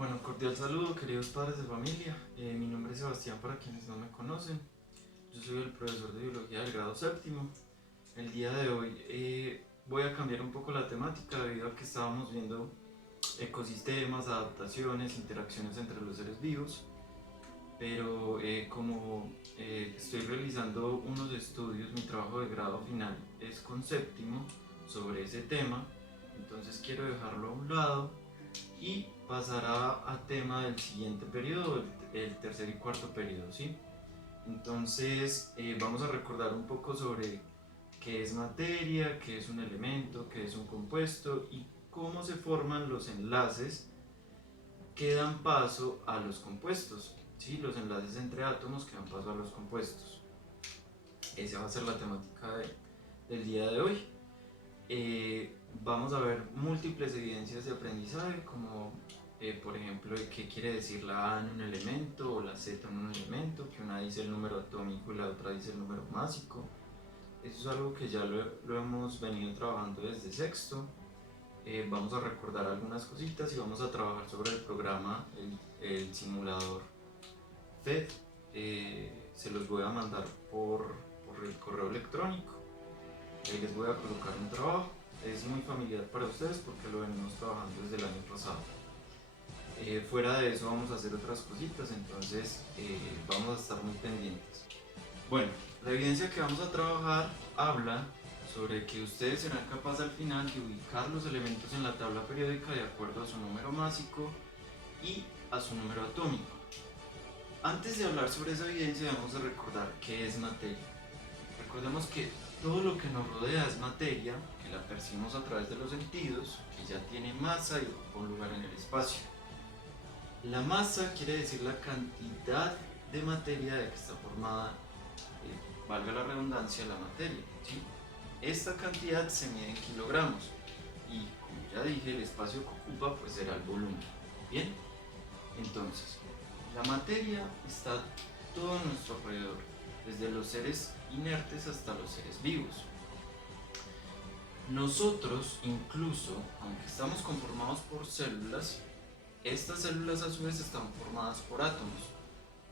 Bueno, cordial saludo, queridos padres de familia. Mi nombre es Sebastián, para quienes no me conocen. Yo soy el profesor de biología del grado séptimo. El día de hoy voy a cambiar un poco la temática debido a que estábamos viendo ecosistemas, adaptaciones, interacciones entre los seres vivos. Pero como estoy realizando unos estudios, mi trabajo de grado final es con séptimo sobre ese tema, entonces quiero dejarlo a un lado y pasará a tema del siguiente periodo, el tercer y cuarto periodo, ¿sí? Entonces vamos a recordar un poco sobre qué es materia, qué es un elemento, qué es un compuesto y cómo se forman los enlaces que dan paso a los compuestos, ¿sí? Los enlaces entre átomos que dan paso a los compuestos. Esa va a ser la temática del día de hoy. Vamos a ver múltiples evidencias de aprendizaje, como por ejemplo qué quiere decir la A en un elemento o la Z en un elemento, que una dice el número atómico y la otra dice el número másico. Eso es algo que ya lo hemos venido trabajando desde sexto. Vamos a recordar algunas cositas y vamos a trabajar sobre el programa, el simulador FED. Se los voy a mandar por el correo electrónico. Ahí les voy a colocar un trabajo. Es muy familiar para ustedes porque lo venimos trabajando desde el año pasado. Fuera de eso vamos a hacer otras cositas, entonces vamos a estar muy pendientes. Bueno, la evidencia que vamos a trabajar habla sobre que ustedes serán capaces al final de ubicar los elementos en la tabla periódica de acuerdo a su número másico y a su número atómico. Antes de hablar sobre esa evidencia debemos de recordar qué es materia. Recordemos que todo lo que nos rodea es materia, que la percibimos a través de los sentidos, que ya tiene masa y ocupa un lugar en el espacio. La masa quiere decir la cantidad de materia de que está formada, valga la redundancia, la materia, ¿sí? Esta cantidad se mide en kilogramos y, como ya dije, el espacio que ocupa pues será el volumen. Bien, entonces la materia está todo a nuestro alrededor, desde los seres inertes hasta los seres vivos. Nosotros, incluso, aunque estamos conformados por células, estas células a su vez están formadas por átomos.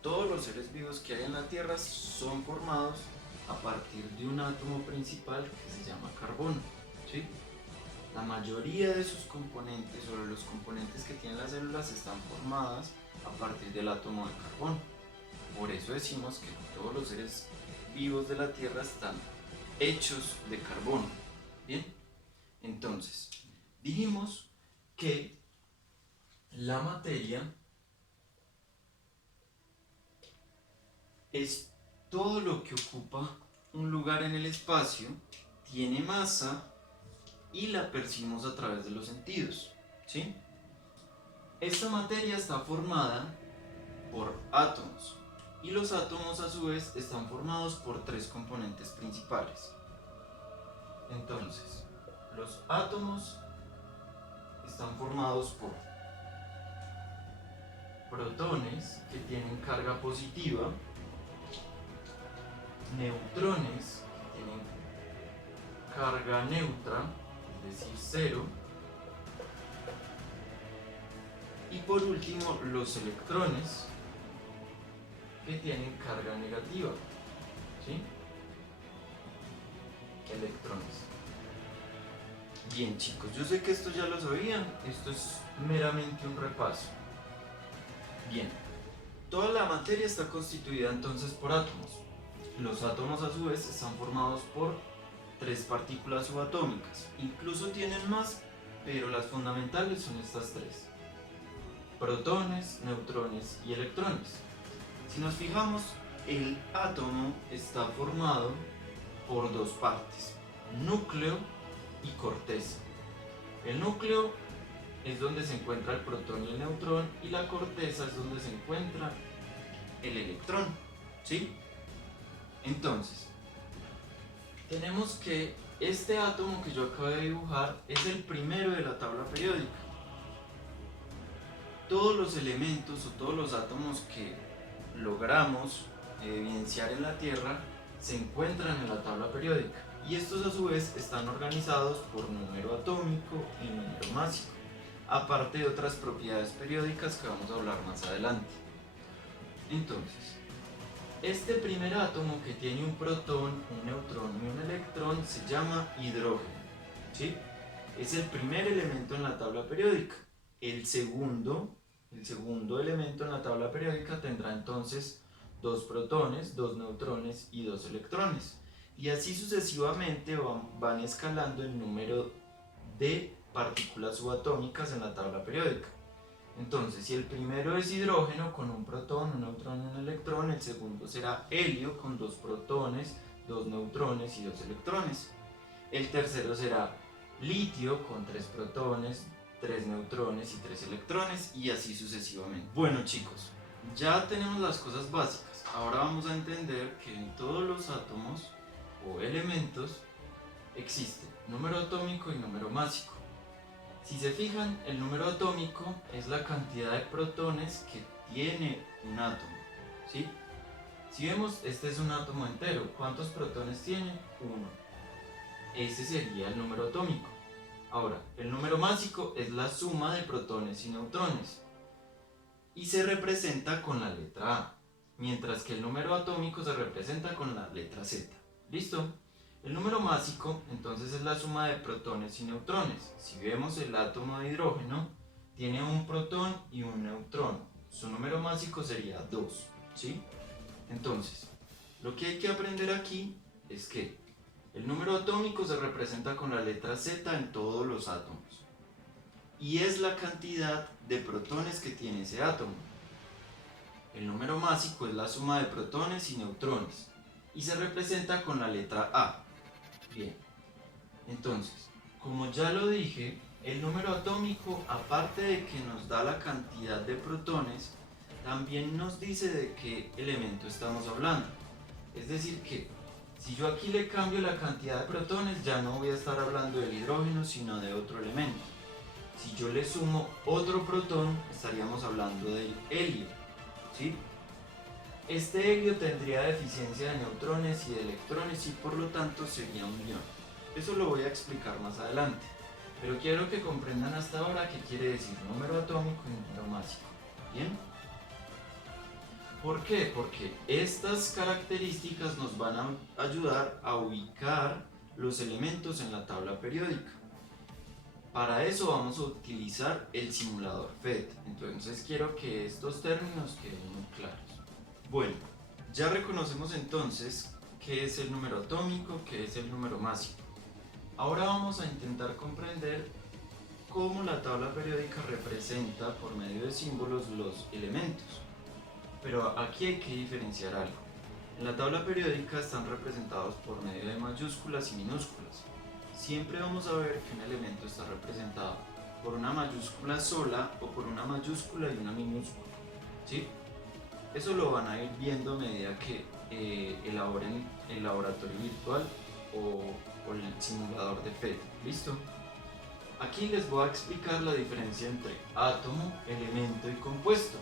Todos los seres vivos que hay en la Tierra son formados a partir de un átomo principal que se llama carbono, ¿sí? La mayoría de sus componentes o de los componentes que tienen las células están formadas a partir del átomo de carbono. Por eso decimos que todos los seres vivos de la Tierra están hechos de carbono. Bien, entonces dijimos que la materia es todo lo que ocupa un lugar en el espacio, tiene masa y la percibimos a través de los sentidos, ¿sí? Esta materia está formada por átomos y los átomos a su vez están formados por tres componentes principales. Entonces, los átomos están formados por protones que tienen carga positiva, neutrones que tienen carga neutra, es decir, cero, y por último los electrones que tienen carga negativa, ¿sí? Electrones. Bien, chicos, yo sé que esto ya lo sabían, esto es meramente un repaso. Bien, toda la materia está constituida entonces por átomos. Los átomos a su vez están formados por tres partículas subatómicas. Incluso tienen más, pero las fundamentales son estas tres: protones, neutrones y electrones. Si nos fijamos, el átomo está formado por dos partes: núcleo y corteza. El núcleo es donde se encuentra el protón y el neutrón, y la corteza es donde se encuentra el electrón, ¿sí? Entonces, tenemos que este átomo que yo acabo de dibujar es el primero de la tabla periódica. Todos los elementos o todos los átomos que logramos evidenciar en la Tierra se encuentran en la tabla periódica, y estos a su vez están organizados por número atómico y número másico. aparte de otras propiedades periódicas que vamos a hablar más adelante. Entonces, este primer átomo que tiene un protón, un neutrón y un electrón se llama hidrógeno, ¿sí? Es el primer elemento en la tabla periódica. El segundo elemento en la tabla periódica tendrá entonces 2 protones, 2 neutrones y 2 electrones. Y así sucesivamente van escalando el número de partículas subatómicas en la tabla periódica. Entonces, si el primero es hidrógeno con un protón, un neutrón y un electrón, el segundo será helio con 2 protones, 2 neutrones y 2 electrones. El tercero será litio con 3 protones, 3 neutrones y 3 electrones, y así sucesivamente. Bueno, chicos, ya tenemos las cosas básicas. Ahora vamos a entender que en todos los átomos o elementos existe número atómico y número másico. Si se fijan, el número atómico es la cantidad de protones que tiene un átomo, ¿sí? Si vemos, este es un átomo entero. ¿Cuántos protones tiene? 1. Ese sería el número atómico. Ahora, el número másico es la suma de protones y neutrones y se representa con la letra A, mientras que el número atómico se representa con la letra Z. ¿Listo? El número másico entonces es la suma de protones y neutrones. Si vemos el átomo de hidrógeno, tiene un protón y un neutrón. Su número másico sería 2, ¿sí? Entonces, lo que hay que aprender aquí es que el número atómico se representa con la letra Z en todos los átomos y es la cantidad de protones que tiene ese átomo. El número másico es la suma de protones y neutrones y se representa con la letra A. Bien, entonces, como ya lo dije, el número atómico, aparte de que nos da la cantidad de protones, también nos dice de qué elemento estamos hablando. Es decir que, si yo aquí le cambio la cantidad de protones, ya no voy a estar hablando del hidrógeno, sino de otro elemento. Si yo le sumo otro protón, estaríamos hablando del helio, ¿sí? Este helio tendría deficiencia de neutrones y de electrones y por lo tanto sería un ion. Eso lo voy a explicar más adelante, pero quiero que comprendan hasta ahora qué quiere decir número atómico y número másico. ¿Bien? ¿Por qué? Porque estas características nos van a ayudar a ubicar los elementos en la tabla periódica. Para eso vamos a utilizar el simulador PhET. Entonces quiero que estos términos queden muy claros. Bueno, ya reconocemos entonces qué es el número atómico, qué es el número másico. Ahora vamos a intentar comprender cómo la tabla periódica representa por medio de símbolos los elementos. Pero aquí hay que diferenciar algo. En la tabla periódica están representados por medio de mayúsculas y minúsculas. Siempre vamos a ver que un elemento está representado por una mayúscula sola o por una mayúscula y una minúscula, ¿sí? Eso lo van a ir viendo a medida que elaboren el laboratorio virtual o el simulador de PhET. ¿Listo? Aquí les voy a explicar la diferencia entre átomo, elemento y compuesto.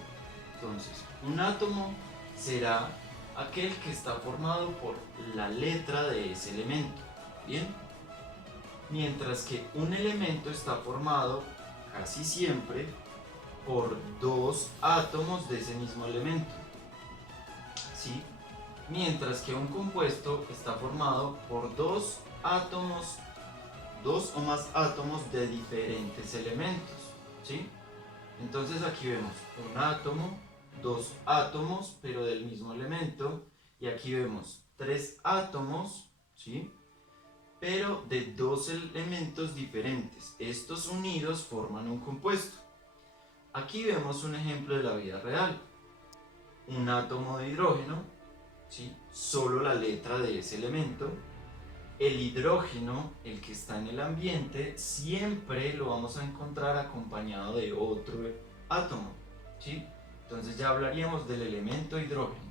Entonces, un átomo será aquel que está formado por la letra de ese elemento, ¿bien? Mientras que un elemento está formado casi siempre por 2 átomos de ese mismo elemento, ¿sí? Mientras que un compuesto está formado por 2 átomos, 2 o más átomos de diferentes elementos, ¿sí? Entonces aquí vemos un átomo, 2 átomos, pero del mismo elemento, y aquí vemos 3 átomos, ¿sí? Pero de 2 elementos diferentes. Estos unidos forman un compuesto. Aquí vemos un ejemplo de la vida real. Un átomo de hidrógeno, ¿sí? Solo la letra de ese elemento. El hidrógeno, el que está en el ambiente, siempre lo vamos a encontrar acompañado de otro átomo, ¿sí? Entonces ya hablaríamos del elemento hidrógeno.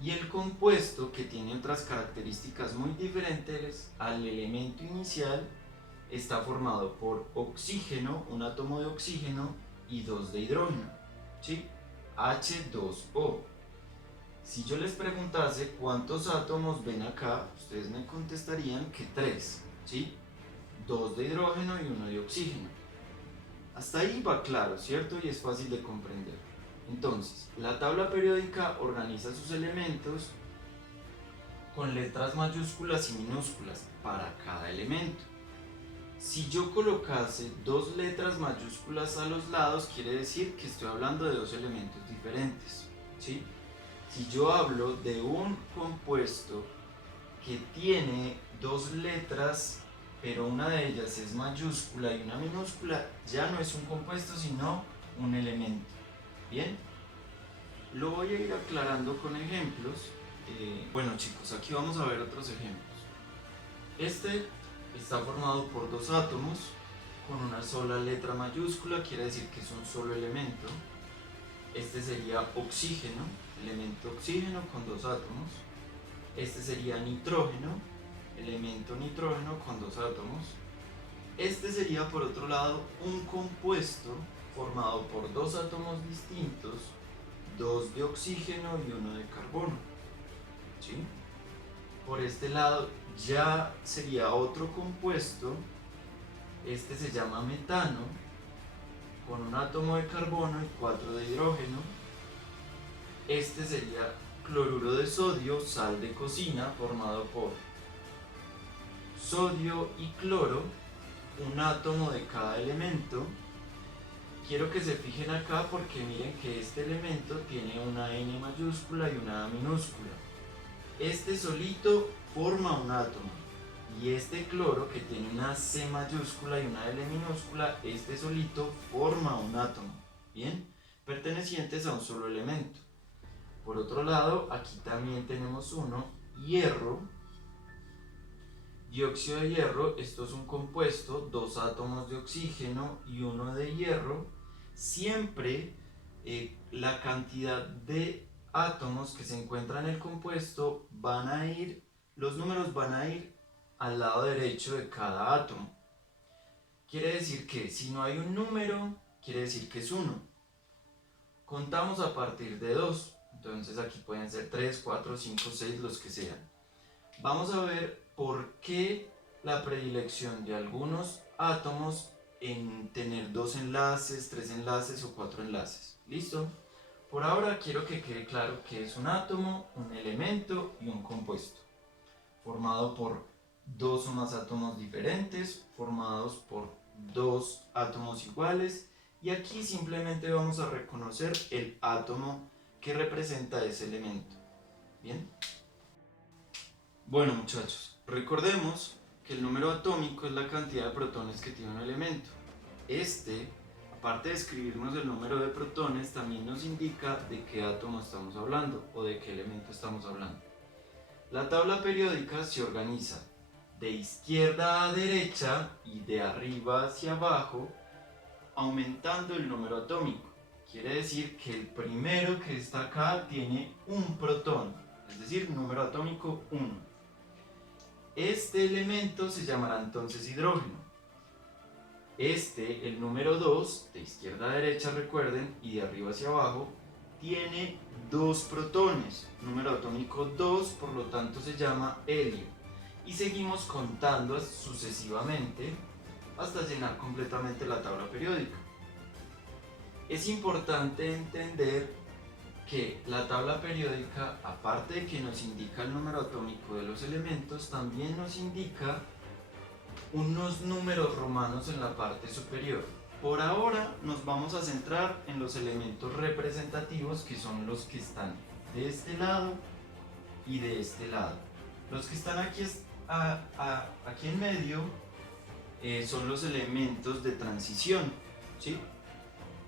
Y el compuesto, que tiene otras características muy diferentes al elemento inicial, está formado por oxígeno, un átomo de oxígeno y 2 de hidrógeno, ¿sí? H2O. Si yo les preguntase cuántos átomos ven acá, ustedes me contestarían que 3, ¿sí? 2 de hidrógeno y 1 de oxígeno. Hasta ahí va claro, ¿cierto? Y es fácil de comprender. Entonces, la tabla periódica organiza sus elementos con letras mayúsculas y minúsculas para cada elemento. Si yo colocase dos letras mayúsculas a los lados, quiere decir que estoy hablando de dos elementos diferentes, ¿sí? Si yo hablo de un compuesto que tiene dos letras, pero una de ellas es mayúscula y una minúscula, ya no es un compuesto, sino un elemento. ¿Bien? Lo voy a ir aclarando con ejemplos. Bueno chicos, aquí vamos a ver otros ejemplos. Este está formado por dos átomos con una sola letra mayúscula, quiere decir que es un solo elemento. Este sería oxígeno, elemento oxígeno con dos átomos. Este sería nitrógeno, elemento nitrógeno con dos átomos. Este sería por otro lado un compuesto formado por dos átomos distintos, dos de oxígeno y uno de carbono, ¿sí? Por este lado ya sería otro compuesto, este se llama metano, con un átomo de carbono y 4 de hidrógeno. Este sería cloruro de sodio, sal de cocina, formado por sodio y cloro, un átomo de cada elemento. Quiero que se fijen acá porque miren que este elemento tiene una N mayúscula y una A minúscula. Este solito forma un átomo y este cloro, que tiene una C mayúscula y una L minúscula, este solito forma un átomo, ¿bien? Pertenecientes a un solo elemento. Por otro lado, aquí también tenemos uno, hierro, dióxido de hierro. Esto es un compuesto, dos átomos de oxígeno y uno de hierro. Siempre la cantidad de átomos que se encuentran en el compuesto los números van a ir al lado derecho de cada átomo. Quiere decir que si no hay un número, quiere decir que es 1. Contamos a partir de 2, entonces aquí pueden ser 3, 4, 5, 6, los que sean. Vamos a ver por qué la predilección de algunos átomos en tener 2 enlaces, 3 enlaces o 4 enlaces. ¿Listo? Por ahora quiero que quede claro que es un átomo, un elemento y un compuesto, formado por dos o más átomos diferentes, formados por dos átomos iguales, y aquí simplemente vamos a reconocer el átomo que representa ese elemento. ¿Bien? Bueno muchachos, recordemos que el número atómico es la cantidad de protones que tiene un elemento. Aparte de escribirnos el número de protones, también nos indica de qué átomo estamos hablando o de qué elemento estamos hablando. La tabla periódica se organiza de izquierda a derecha y de arriba hacia abajo, aumentando el número atómico. Quiere decir que el primero que está acá tiene un protón, es decir, número atómico 1. Este elemento se llamará entonces hidrógeno. El número 2, de izquierda a derecha recuerden, y de arriba hacia abajo, tiene dos protones, número atómico 2, por lo tanto se llama helio. Y seguimos contando sucesivamente hasta llenar completamente la tabla periódica. Es importante entender que la tabla periódica, aparte de que nos indica el número atómico de los elementos, también nos indica unos números romanos en la parte superior. Por ahora nos vamos a centrar en los elementos representativos, que son los que están de este lado y de este lado. Los que están aquí, aquí en medio son los elementos de transición, ¿sí?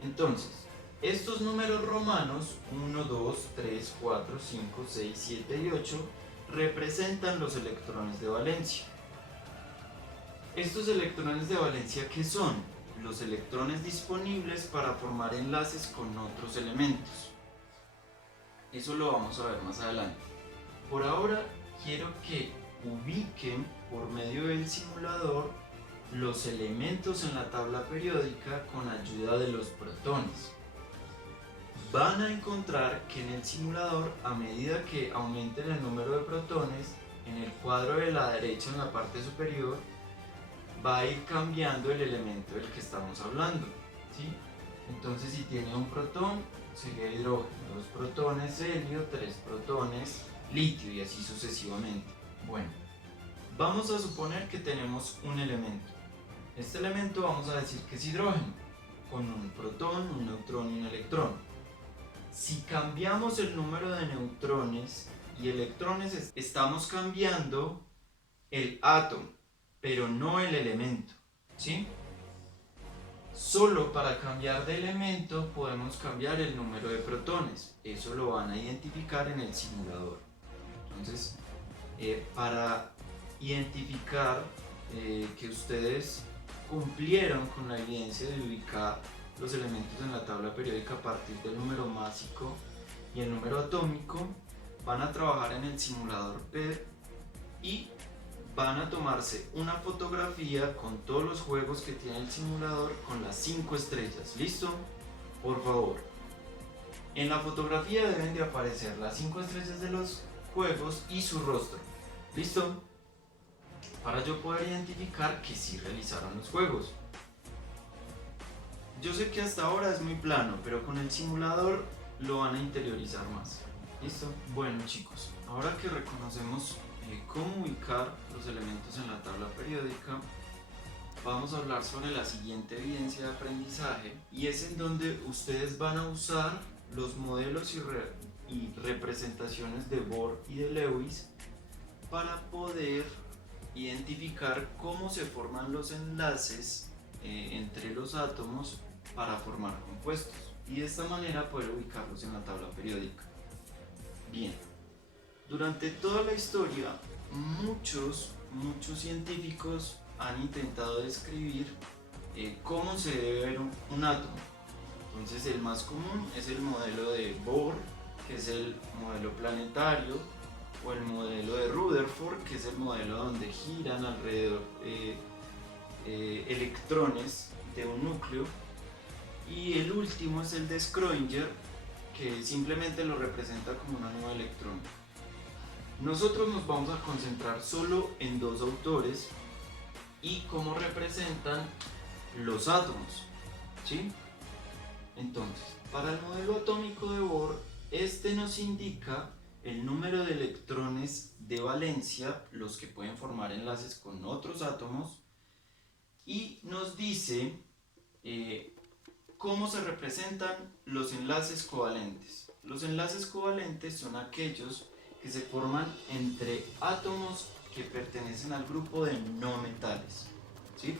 Entonces, estos números romanos 1, 2, 3, 4, 5, 6, 7 y 8 representan los electrones de valencia. Estos electrones de valencia, ¿qué son? Los electrones disponibles para formar enlaces con otros elementos. Eso lo vamos a ver más adelante. Por ahora quiero que ubiquen por medio del simulador los elementos en la tabla periódica con ayuda de los protones. Van a encontrar que en el simulador, a medida que aumenten el número de protones, en el cuadro de la derecha en la parte superior va a ir cambiando el elemento del que estamos hablando. ¿sí? Entonces si tiene un protón, sería hidrógeno, 2 protones helio, 3 protones litio y así sucesivamente. Bueno, vamos a suponer que tenemos un elemento. Este elemento vamos a decir que es hidrógeno, con un protón, un neutrón y un electrón. Si cambiamos el número de neutrones y electrones, estamos cambiando el átomo, pero no el elemento, ¿sí? Solo para cambiar de elemento podemos cambiar el número de protones. Eso lo van a identificar en el simulador. Entonces, para identificar que ustedes cumplieron con la evidencia de ubicar los elementos en la tabla periódica a partir del número másico y el número atómico, van a trabajar en el simulador PET y van a tomarse una fotografía con todos los juegos que tiene el simulador con las 5 estrellas. ¿Listo? Por favor. En la fotografía deben de aparecer las 5 estrellas de los juegos y su rostro. ¿Listo? Para yo poder identificar que sí realizaron los juegos. Yo sé que hasta ahora es muy plano, pero con el simulador lo van a interiorizar más. ¿Listo? Bueno chicos, ahora que reconocemos cómo ubicar los elementos en la tabla periódica, vamos a hablar sobre la siguiente evidencia de aprendizaje, y es en donde ustedes van a usar los modelos y representaciones de Bohr y de Lewis para poder identificar cómo se forman los enlaces entre los átomos para formar compuestos, y de esta manera poder ubicarlos en la tabla periódica. Bien, durante toda la historia muchos científicos han intentado describir cómo se debe ver un átomo. Entonces el más común es el modelo de Bohr, que es el modelo planetario, o el modelo de Rutherford, que es el modelo donde giran alrededor electrones de un núcleo, y el último es el de Schrödinger, que simplemente lo representa como una nube de electrones. Nosotros nos vamos a concentrar solo en dos autores y cómo representan los átomos, ¿sí? Entonces, para el modelo atómico de Bohr, este nos indica el número de electrones de valencia, los que pueden formar enlaces con otros átomos, y nos dice cómo se representan los enlaces covalentes. Los enlaces covalentes son aquellos que se forman entre átomos que pertenecen al grupo de no metales, ¿sí?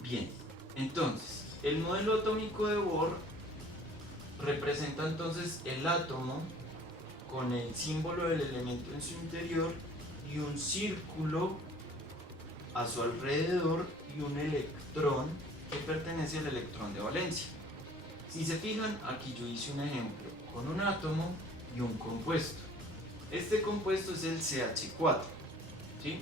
Bien, entonces, el modelo atómico de Bohr representa entonces el átomo con el símbolo del elemento en su interior y un círculo a su alrededor y un electrón que pertenece al electrón de valencia. Si se fijan, aquí yo hice un ejemplo con un átomo y un compuesto. Este compuesto es el CH4, ¿sí?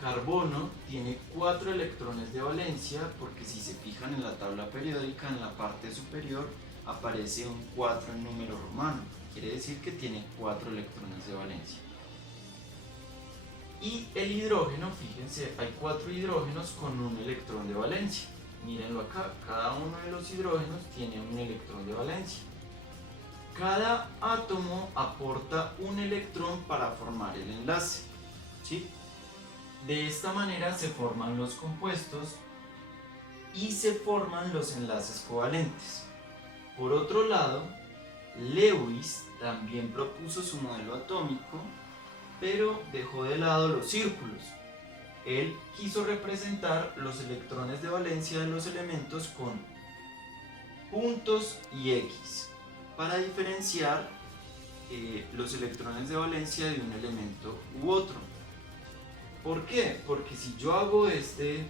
Carbono tiene 4 electrones de valencia, porque si se fijan en la tabla periódica, en la parte superior aparece un 4 en número romano, quiere decir que tiene 4 electrones de valencia. Y el hidrógeno, fíjense, hay 4 hidrógenos con un electrón de valencia. Mírenlo acá, cada uno de los hidrógenos tiene un electrón de valencia. Cada átomo aporta un electrón para formar el enlace, ¿sí? De esta manera se forman los compuestos y se forman los enlaces covalentes. Por otro lado, Lewis también propuso su modelo atómico, pero dejó de lado los círculos. Él quiso representar los electrones de valencia de los elementos con puntos y X, para diferenciar los electrones de valencia de un elemento u otro. ¿Por qué? Porque si yo hago este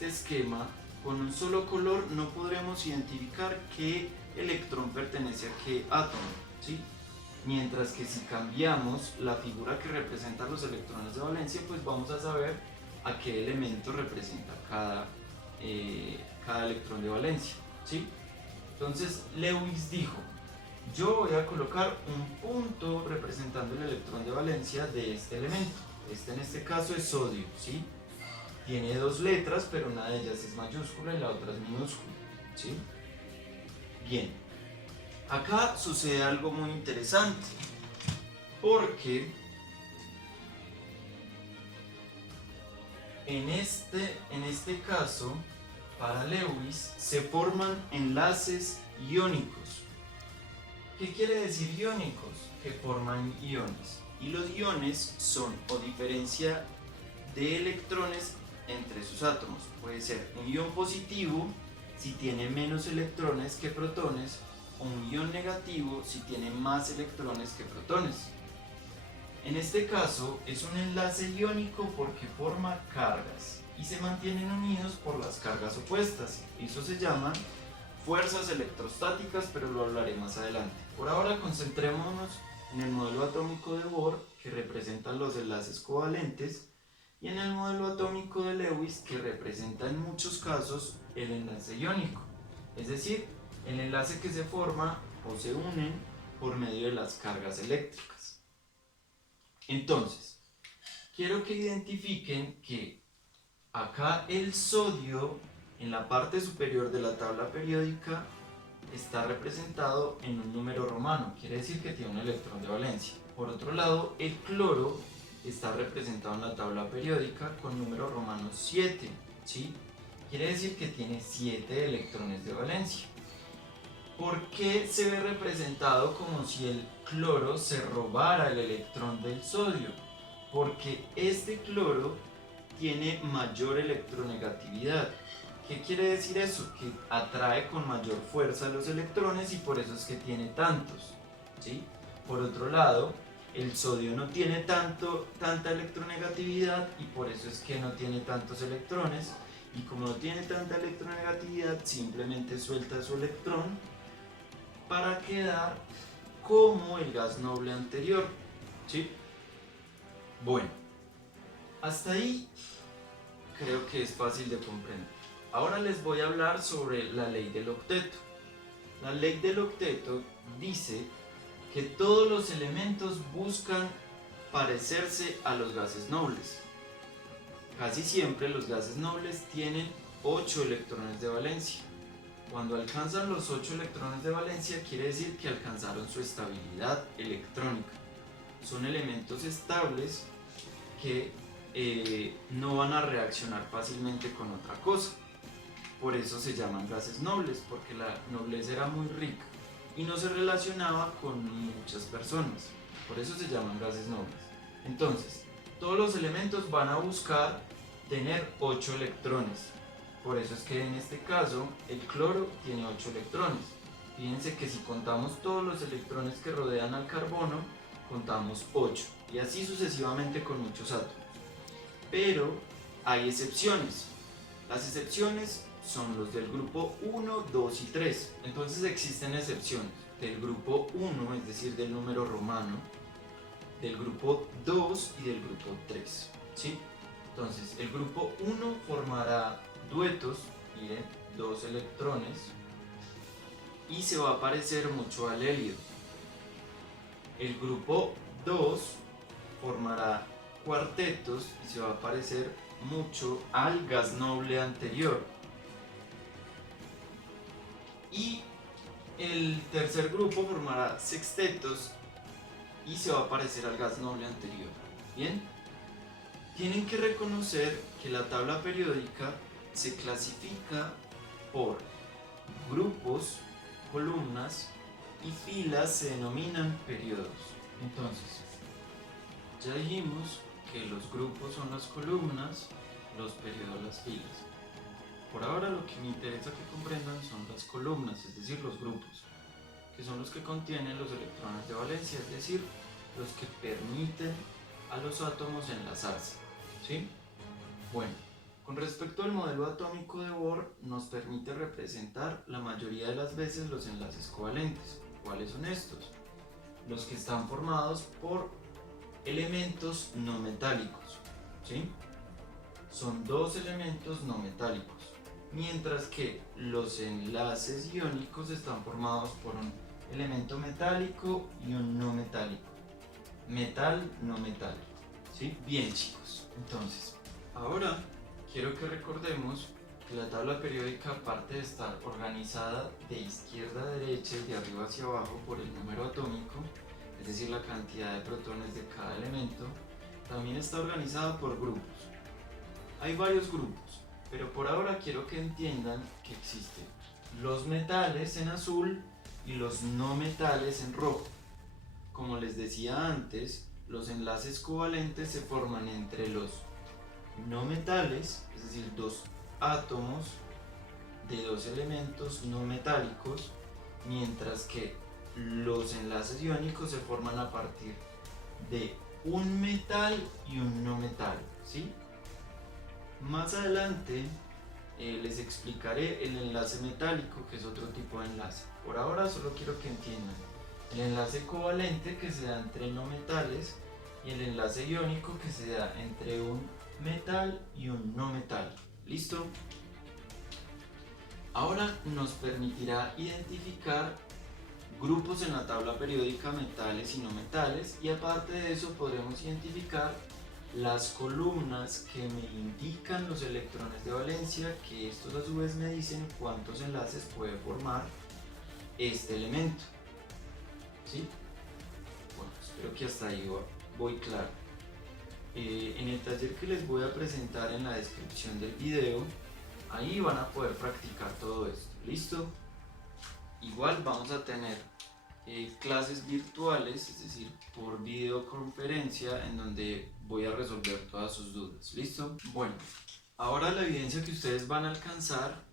esquema con un solo color, no podremos identificar qué electrón pertenece a qué átomo, ¿sí? Mientras que si cambiamos la figura que representa los electrones de valencia, pues vamos a saber a qué elemento representa cada electrón de valencia, ¿sí? Entonces Lewis dijo, yo voy a colocar un punto representando el electrón de valencia de este elemento. En este caso es sodio, ¿sí? tiene dos letras, pero una de ellas es mayúscula y la otra es minúscula, ¿sí? Bien, acá sucede algo muy interesante, porque en este caso, para Lewis, se forman enlaces iónicos. ¿Qué quiere decir iónicos? Que forman iones. Y los iones son o diferencia de electrones entre sus átomos. Puede ser un ion positivo si tiene menos electrones que protones, o un ion negativo si tiene más electrones que protones. En este caso es un enlace iónico porque forma cargas y se mantienen unidos por las cargas opuestas. Eso se llaman fuerzas electrostáticas, pero lo hablaré más adelante. Por ahora concentrémonos en el modelo atómico de Bohr, que representa los enlaces covalentes, y en el modelo atómico de Lewis, que representa en muchos casos el enlace iónico, es decir, el enlace que se forma o se unen por medio de las cargas eléctricas. Entonces, quiero que identifiquen que acá el sodio, en la parte superior de la tabla periódica, está representado en un número romano, quiere decir que tiene un electrón de valencia. Por otro lado, el cloro está representado en la tabla periódica con número romano 7, ¿sí? Quiere decir que tiene 7 electrones de valencia. ¿Por qué se ve representado como si el cloro se robara el electrón del sodio? Porque este cloro tiene mayor electronegatividad. ¿Qué quiere decir eso? Que atrae con mayor fuerza los electrones y por eso es que tiene tantos, ¿sí? Por otro lado, el sodio no tiene tanta electronegatividad y por eso es que no tiene tantos electrones, y como no tiene tanta electronegatividad, simplemente suelta su electrón para quedar como el gas noble anterior, ¿sí? Bueno, hasta ahí creo que es fácil de comprender. Ahora les voy a hablar sobre la ley del octeto. La ley del octeto dice que todos los elementos buscan parecerse a los gases nobles. Casi siempre los gases nobles tienen 8 electrones de valencia. Cuando alcanzan los 8 electrones de valencia, quiere decir que alcanzaron su estabilidad electrónica. Son elementos estables que no van a reaccionar fácilmente con otra cosa. Por eso se llaman gases nobles, porque la nobleza era muy rica y no se relacionaba con muchas personas. Por eso se llaman gases nobles. Entonces, todos los elementos van a buscar tener 8 electrones. Por eso es que en este caso el cloro tiene 8 electrones. Fíjense que si contamos todos los electrones que rodean al carbono, contamos 8. Y así sucesivamente con muchos átomos. Pero hay excepciones. Las excepciones son los del grupo 1, 2 y 3. Entonces existen excepciones del grupo 1, es decir, del número romano, del grupo 2 y del grupo 3, ¿sí? Entonces, el grupo 1 formará duetos, miren, 2 electrones, y se va a parecer mucho al helio. El grupo 2 formará cuartetos y se va a parecer mucho al gas noble anterior. Y el tercer grupo formará sextetos y se va a parecer al gas noble anterior. Bien, tienen que reconocer que la tabla periódica se clasifica por grupos, columnas, y filas se denominan periodos. Entonces, ya dijimos que los grupos son las columnas, los periodos las filas. Por ahora lo que me interesa que comprendan son las columnas, es decir, los grupos, que son los que contienen los electrones de valencia, es decir, los que permiten a los átomos enlazarse, ¿sí? Bueno, con respecto al modelo atómico de Bohr, nos permite representar la mayoría de las veces los enlaces covalentes. ¿Cuáles son estos? Los que están formados por elementos no metálicos, ¿sí? Son 2 elementos no metálicos, mientras que los enlaces iónicos están formados por un elemento metálico y un no metálico. Metal, no metálico, ¿sí? Bien, chicos, entonces, ahora quiero que recordemos que la tabla periódica, aparte de estar organizada de izquierda a derecha y de arriba hacia abajo por el número atómico, es decir, la cantidad de protones de cada elemento, también está organizada por grupos. Hay varios grupos, pero por ahora quiero que entiendan que existen los metales en azul y los no metales en rojo. Como les decía antes, los enlaces covalentes se forman entre los no metales, es decir, dos átomos de dos elementos no metálicos, mientras que los enlaces iónicos se forman a partir de un metal y un no metal, ¿sí? Más adelante les explicaré el enlace metálico, que es otro tipo de enlace. Por ahora solo quiero que entiendan el enlace covalente, que se da entre no metales, y el enlace iónico, que se da entre un metal y un no metal. ¿Listo? Ahora nos permitirá identificar grupos en la tabla periódica, metales y no metales, y aparte de eso podremos identificar las columnas que me indican los electrones de valencia, que estos a su vez me dicen cuántos enlaces puede formar este elemento. ¿Sí? Bueno, espero que hasta ahí voy claro. En el taller que les voy a presentar en la descripción del video, ahí van a poder practicar todo esto. ¿Listo? Igual vamos a tener clases virtuales, es decir, por videoconferencia, en donde voy a resolver todas sus dudas. ¿Listo? Bueno, ahora la evidencia que ustedes van a alcanzar,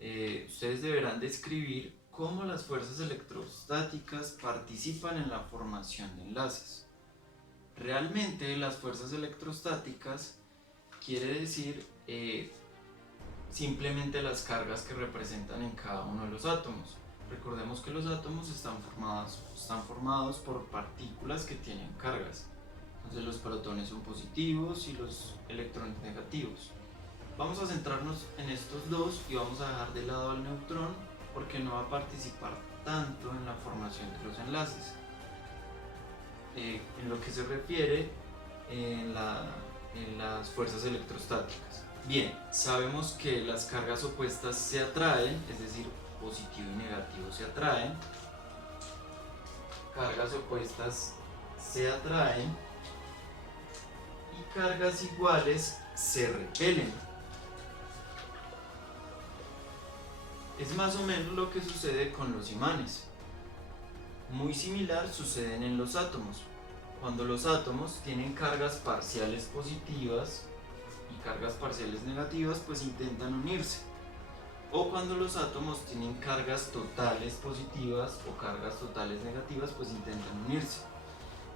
ustedes deberán describir cómo las fuerzas electrostáticas participan en la formación de enlaces. Realmente las fuerzas electrostáticas quiere decir simplemente las cargas que representan en cada uno de los átomos. Recordemos que los átomos están formados por partículas que tienen cargas. Entonces los protones son positivos y los electrones negativos. Vamos a centrarnos en estos dos y vamos a dejar de lado al neutrón, porque no va a participar tanto en la formación de los enlaces. En lo que se refiere en las fuerzas electrostáticas. Bien, sabemos que las cargas opuestas se atraen, es decir, positivo y negativo se atraen. Cargas opuestas se atraen y cargas iguales se repelen. Es más o menos lo que sucede con los imanes. Muy similar suceden en los átomos. Cuando los átomos tienen cargas parciales positivas y cargas parciales negativas, pues intentan unirse. O cuando los átomos tienen cargas totales positivas o cargas totales negativas, pues intentan unirse.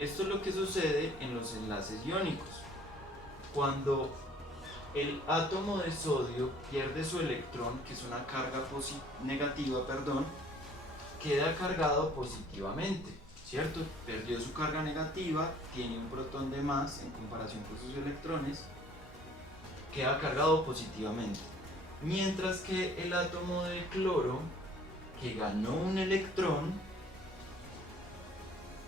Esto es lo que sucede en los enlaces iónicos. Cuando el átomo de sodio pierde su electrón, que es una carga negativa, queda cargado positivamente, ¿cierto? Perdió su carga negativa, tiene un protón de más en comparación con sus electrones, queda cargado positivamente. Mientras que el átomo de cloro, que ganó un electrón,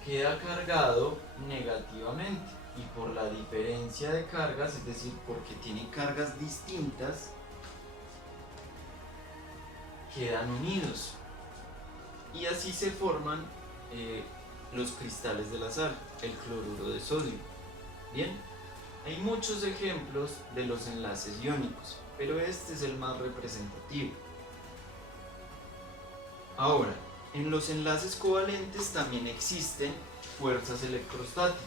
queda cargado negativamente. Y por la diferencia de cargas, es decir, porque tiene cargas distintas, quedan unidos. Y así se forman los cristales de la sal, el cloruro de sodio. Bien, hay muchos ejemplos de los enlaces iónicos, pero este es el más representativo. Ahora, en los enlaces covalentes también existen fuerzas electrostáticas.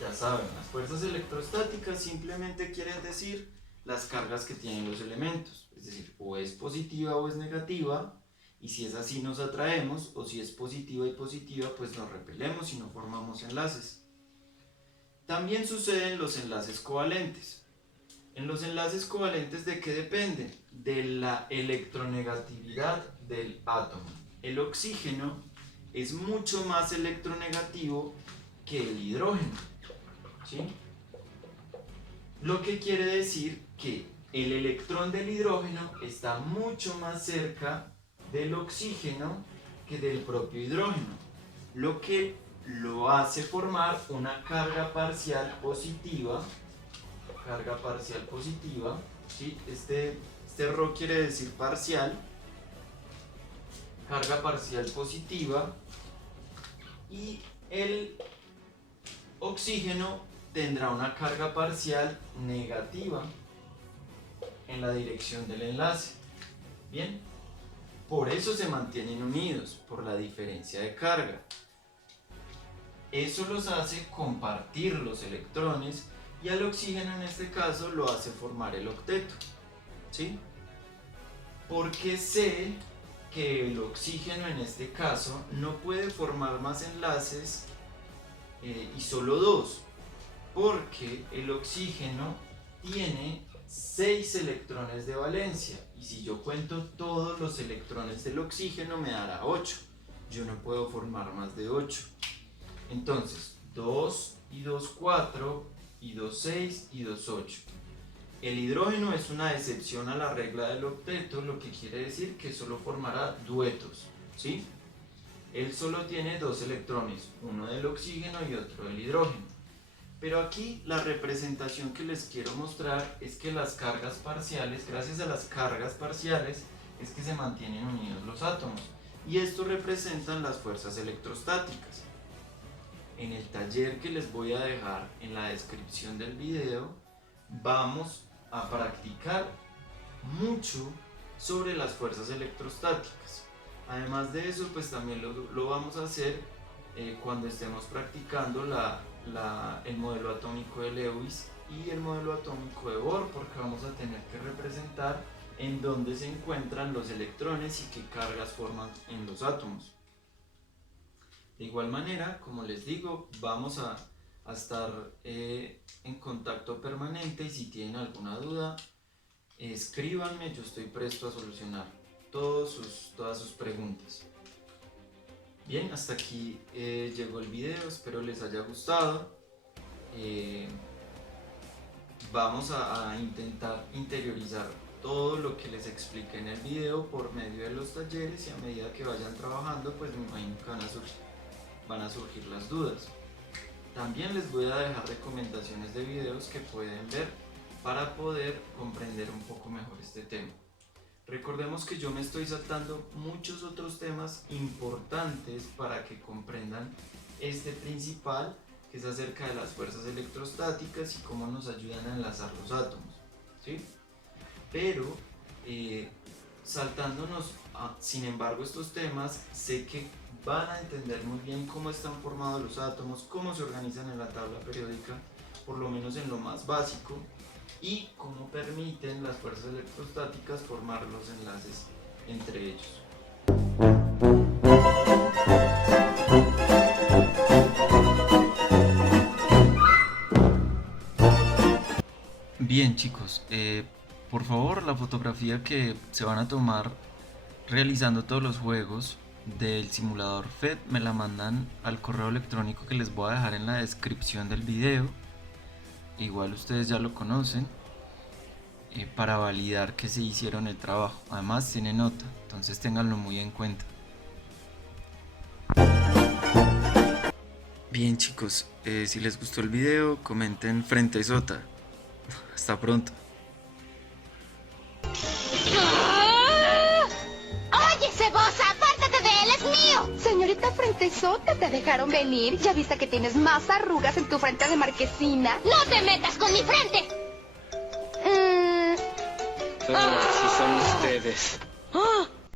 Ya saben, las fuerzas electrostáticas simplemente quieren decir las cargas que tienen los elementos, es decir, o es positiva o es negativa, y si es así nos atraemos, o si es positiva y positiva, pues nos repelemos y no formamos enlaces. También suceden los enlaces covalentes. En los enlaces covalentes, ¿de qué dependen? De la electronegatividad del átomo. El oxígeno es mucho más electronegativo que el hidrógeno, ¿sí? Lo que quiere decir que el electrón del hidrógeno está mucho más cerca del oxígeno que del propio hidrógeno, lo que lo hace formar una carga parcial positiva, ¿sí? Este Rho quiere decir parcial, carga parcial positiva, y el oxígeno tendrá una carga parcial negativa en la dirección del enlace. Bien, por eso se mantienen unidos, por la diferencia de carga. Eso los hace compartir los electrones y al oxígeno en este caso lo hace formar el octeto, ¿sí? Porque sé que el oxígeno en este caso no puede formar más enlaces y solo dos, porque el oxígeno tiene 6 electrones de valencia y si yo cuento todos los electrones del oxígeno me dará 8. Yo no puedo formar más de 8. Entonces 2 y 2, 4 y 2, 6 y 2, 8. El hidrógeno es una excepción a la regla del octeto, lo que quiere decir que solo formará duetos, ¿sí? Él solo tiene 2 electrones, uno del oxígeno y otro del hidrógeno. Pero aquí la representación que les quiero mostrar es que las cargas parciales, gracias a las cargas parciales, es que se mantienen unidos los átomos. Y esto representan las fuerzas electrostáticas. En el taller que les voy a dejar en la descripción del video, vamos a practicar mucho sobre las fuerzas electrostáticas. Además de eso, pues también lo vamos a hacer cuando estemos practicando el modelo atómico de Lewis y el modelo atómico de Bohr, porque vamos a tener que representar en dónde se encuentran los electrones y qué cargas forman en los átomos. De igual manera, como les digo, vamos a estar en contacto permanente y si tienen alguna duda, escríbanme, yo estoy presto a solucionar todas sus preguntas. Bien, hasta aquí llegó el video, espero les haya gustado. Vamos a intentar interiorizar todo lo que les expliqué en el video por medio de los talleres y a medida que vayan trabajando, pues me imagino que van a surgir las dudas. También les voy a dejar recomendaciones de videos que pueden ver para poder comprender un poco mejor este tema. Recordemos que yo me estoy saltando muchos otros temas importantes para que comprendan este principal, que es acerca de las fuerzas electrostáticas y cómo nos ayudan a enlazar los átomos, ¿sí? Pero saltándonos, sin embargo, estos temas, sé que van a entender muy bien cómo están formados los átomos, cómo se organizan en la tabla periódica, por lo menos en lo más básico, y cómo permiten las fuerzas electrostáticas formar los enlaces entre ellos. Bien chicos, por favor la fotografía que se van a tomar realizando todos los juegos del simulador FET me la mandan al correo electrónico que les voy a dejar en la descripción del video. Igual ustedes ya lo conocen, para validar que se hicieron el trabajo. Además tiene nota, entonces ténganlo muy en cuenta. Bien chicos, si les gustó el video, comenten Frente Sota. Hasta pronto. ¡Oye, cebosa! ¡Apártate de él! ¡Es mío! Señorita Frentesota, ¿te dejaron venir? ¿Ya viste que tienes más arrugas en tu frente de marquesina? ¡No te metas con mi frente! Si son ustedes.